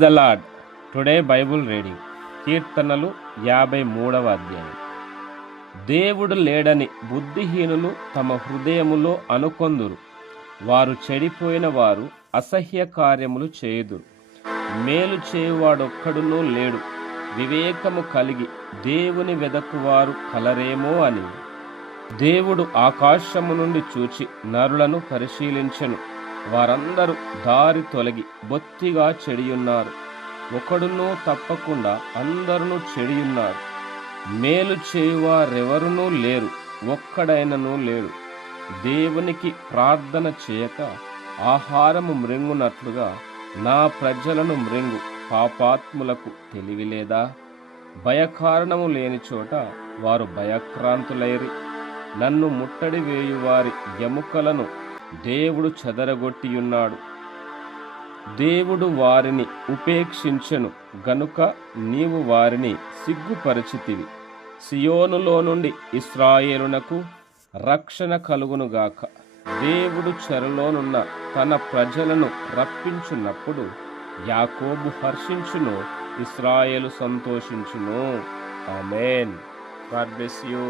The lord. Today Bible reading కీర్తనలు 53వ అధ్యాయం. దేవుడు లేడని బుద్ధిహీనులు తమ హృదయములో అనుకొందురు. వారు చెడిపోయిన వారు అసహ్య కార్యములు చేయుదురు. మేలు చేయువాడొక్కడునూ లేడు. వివేకము కలిగి దేవుని వెదకువారు కలరేమో అని. దేవుడు ఆకాశము నుండి చూచి నరులను పరిశీలించెను. వారందరూ దారి తొలగి బొత్తిగా చెడియున్నారు. ఒకడునూ తప్పకుండా అందరును చెడియున్నారు. మేలు చేయువారెవరునూ లేరు, ఒక్కడైనను లేడు. దేవునికి ప్రార్థన చేయక ఆహారము మ్రింగునట్లుగా నా ప్రజలను మ్రింగు పాపాత్ములకు తెలివిలేదా? భయకారణము లేని చోట వారు భయక్రాంతులైరి. నన్ను ముట్టడి వేయువారి ఎముకలను దేవుడు చెదరగొట్టియున్నాడు. దేవుడు వారిని ఉపేక్షించెను గనుక నీవు వారిని సిగ్గుపరచితివి. సియోనులో నుండి ఇశ్రాయేలునకు రక్షణ కలుగునుగాక. దేవుడు చెరలోనున్న తన ప్రజలను రప్పించున్నప్పుడు యాకోబు హర్షించును, ఇశ్రాయేలు సంతోషించును. ఆమేన్. God bless you.